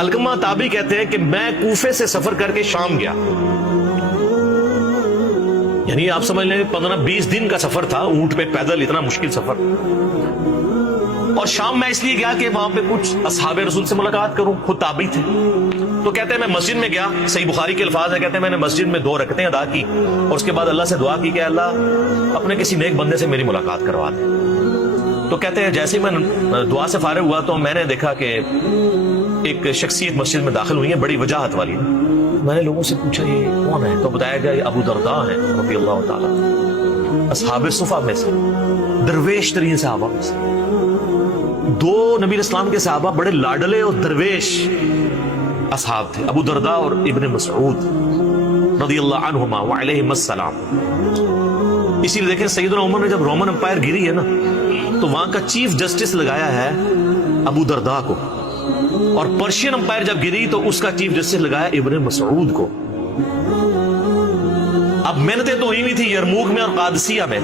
علقمہ تابعی کہتے ہیں کہ میں کوفے سے سفر کر کے شام گیا، یعنی آپ سمجھ لیں 15-20 دن کا سفر تھا، اونٹ پہ پیدل، اتنا مشکل سفر. اور شام میں اس لیے گیا کہ وہاں پہ کچھ اصحاب رسول سے ملاقات کروں، خود تابعی تھے. تو کہتے ہیں میں مسجد میں گیا، صحیح بخاری کے الفاظ ہیں، کہتے ہیں میں نے مسجد میں 2 رکعتیں ادا کی اور اس کے بعد اللہ سے دعا کی کہ اللہ اپنے کسی نیک بندے سے میری ملاقات کروا دے. تو کہتے ہیں جیسے میں دعا سے فارغ ہوا تو میں نے دیکھا کہ ایک شخصیت مسجد میں داخل ہوئی ہے، بڑی وجاہت والی. میں نے لوگوں سے پوچھا یہ کون ہے؟ تو بتایا گیا یہ ابو درداء ہیں رضی اللہ تعالیٰ، اصحاب صفہ میں سے، درویش ترین صحابہ میں سے. 2 نبی اسلام کے صحابہ بڑے لاڈلے اور درویش اصحاب تھے، ابو درداء اور ابن مسعود رضی اللہ عنہما وعلیہم السلام. اسی لیے دیکھیں سیدنا عمر نے جب رومن امپائر گری ہے نا تو وہاں کا چیف جسٹس لگایا ہے ابو درداء کو، اور پرشین امپائر جب گری تو اس کا چیف جسٹس لگایا ابن مسعود کو. اب محنتیں تو ہوئی نہیں تھی یرموک میں اور قادسیہ میں،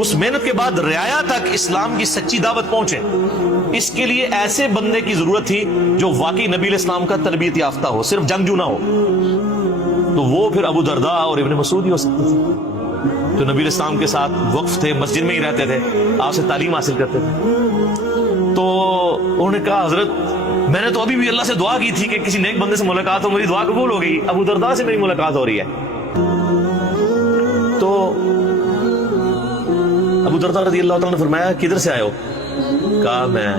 اس محنت کے بعد رعایا تک اسلام کی سچی دعوت پہنچے، اس کے لیے ایسے بندے کی ضرورت تھی جو واقعی نبی علیہ السلام کا تربیت یافتہ ہو، صرف جنگجو نہ ہو. تو وہ پھر ابو درداء اور ابن مسعود ہی ہو سکتے تھے جو نبی علیہ السلام کے ساتھ وقف تھے، مسجد میں ہی رہتے تھے، آپ سے تعلیم حاصل کرتے تھے. تو انہوں نے کہا حضرت میں نے تو ابھی بھی اللہ سے دعا کی تھی کہ کسی نیک بندے سے ملاقات ہو، میری دعا قبول ہو گئی، ابو درداء سے میری ملاقات ہو رہی ہے. تو ابو درداء رضی اللہ تعالیٰ نے فرمایا کدھر سے آئے ہو؟ کہا میں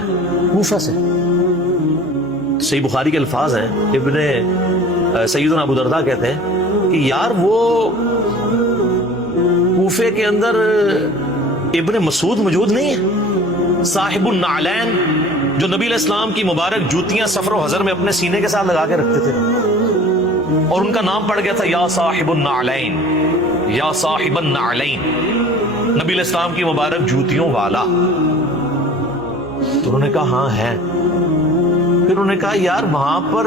کوفہ سے. صحیح بخاری کے الفاظ ہیں، ابن سیدنا ابو درداء کہتے ہیں کہ یار وہ کوفے کے اندر ابن مسعود موجود نہیں ہے، صاحب النعلین، جو نبی علیہ السلام کی مبارک جوتیاں سفر و حضر میں اپنے سینے کے ساتھ لگا کے رکھتے تھے، اور ان کا نام پڑ گیا تھا یا صاحب النعلین، یا صاحب النعلین، نبی علیہ السلام کی مبارک جوتیوں والا. تو انہوں نے کہا ہاں ہے. پھر انہوں نے کہا یار وہاں پر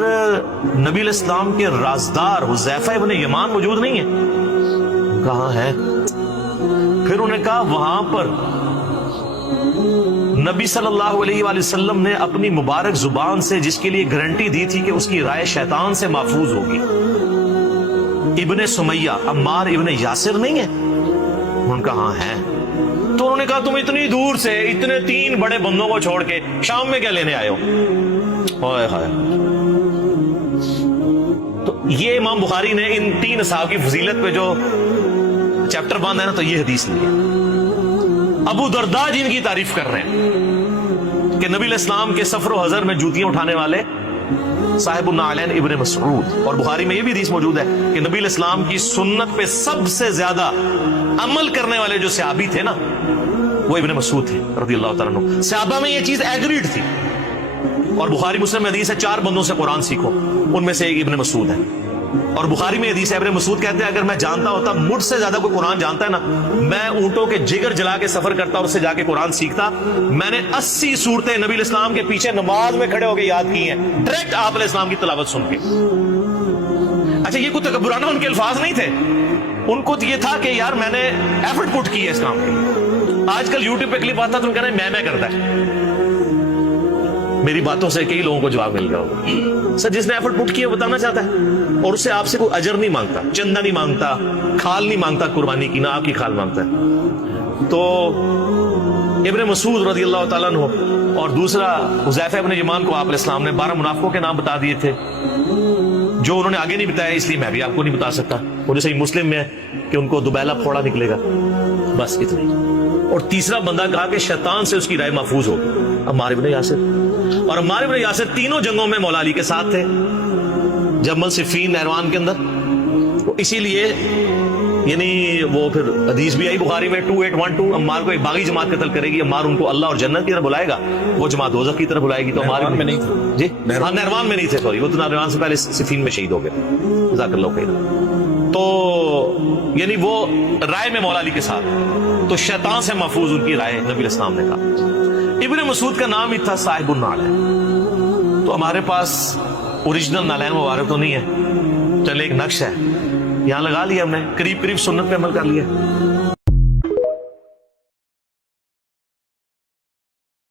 نبی علیہ السلام کے رازدار حذیفہ ابن یمان موجود نہیں ہے؟ کہاں ہے. پھر انہوں نے کہا وہاں پر نبی صلی اللہ علیہ وآلہ وسلم نے اپنی مبارک زبان سے جس کے لیے گارنٹی دی تھی کہ اس کی رائے شیطان سے محفوظ ہوگی، ابن سمیہ عمار ابن یاسر نہیں ہے؟ ان کا ہاں ہے. تو انہوں نے کہا تم اتنی دور سے اتنے 3 بڑے بندوں کو چھوڑ کے شام میں کیا لینے آئے ہو؟ ہائے ہائے. تو یہ امام بخاری نے ان 3 اصحاب کی فضیلت پہ جو چیپٹر باندھا ہے نا تو یہ حدیث لی ہے. ابو درداء جن کی تعریف کر رہے ہیں کہ نبی علیہ السلام کے سفر و حضر میں جوتیاں اٹھانے والے صاحب النعلین ابن مسعود. اور بخاری میں یہ بھی حدیث موجود ہے کہ نبی علیہ السلام کی سنت پہ سب سے زیادہ عمل کرنے والے جو صحابی تھے نا وہ ابن مسعود تھے رضی اللہ تعالیٰ عنہ. صحابہ میں یہ چیز ایگریڈ تھی. اور بخاری مسلم میں حدیث ہے 4 بندوں سے قرآن سیکھو، ان میں سے ایک ابن مسعود ہے. اور بخاری میں حدیث ہے ابن مسعود کہتے ہیں اگر میں جانتا ہوتا مجھ سے زیادہ کوئی قرآن جانتا ہے نا میں اونٹوں کے جگر جلا کے سفر کرتا اور اس سے جا کے قرآن سیکھتا. میں نے 80 صورتیں نبی علیہ السلام کے پیچھے نماز میں کھڑے ہو کے یاد کی ہیں ڈائریکٹ آپ علیہ السلام کی تلاوت سن کے. اچھا یہ کوئی تکبرانہ ان کے الفاظ نہیں تھے، ان کو یہ تھا کہ یار میں نے ایفرٹ پٹ کی ہے اس کام کے لیے. آج کل یوٹیوب پہ کلپ آتا تو ان کہنا ہے میں کرتا ہے. میری باتوں سے کئی لوگوں کو جواب مل گیا ہوگا. سر جس نے ایفرٹ پٹ کیا بتانا چاہتا ہے اور اس سے آپ سے کوئی اجر نہیں مانگتا، چندہ نہیں مانگتا، کھال نہیں مانگتا قربانی کی، نہ آپ کی کھال مانگتا ہے. تو ابن مسعود رضی اللہ تعالیٰ عنہ اور دوسرا حذیفہ ابن یمان کو آپ علیہ السلام نے 12 منافقوں کے نام بتا دیے تھے جو انہوں نے آگے نہیں بتایا، اس لیے میں بھی آپ کو نہیں بتا سکتا. وہ جو صحیح مسلم میں ہے کہ ان کو دوبیلا پھوڑا نکلے گا، بس اتنی. اور تیسرا بندہ کہا کہ شیطان سے اس کی رائے محفوظ ہو، عمار ابن یاسر. اور عمار ابن یاسر تینوں جنگوں میں مولا علی کے ساتھ تھے، جمل صفین نہروان کے اندر. اسی لیے یعنی وہ پھر حدیث بھی آئی بخاری میں 2812 عمار کو ایک باغی جماعت قتل کرے گی، عمار ان کو اللہ اور جنت کی طرف بلائے گا، وہ جماعت دوزخ کی طرف بلائے گی. تو عمار میں نہیں تھے جی، نہروان میں نہیں تھے، سوری وہ تو نہروان سے پہلے صفین میں شہید ہو گئے. جزاک اللہ خیر. تو یعنی وہ رائے میں مولا علی کے ساتھ، تو شیطان سے محفوظ ان کی رائے نبی علیہ السلام نے کہا. ابن مسعود کا نام ہی تھا صاحب النعلین. تو ہمارے پاس اوریجنل نعلین مبارک تو نہیں ہے، چلے ایک نقش ہے یہاں لگا لیا ہم نے، قریب سنت پہ عمل کر لیا.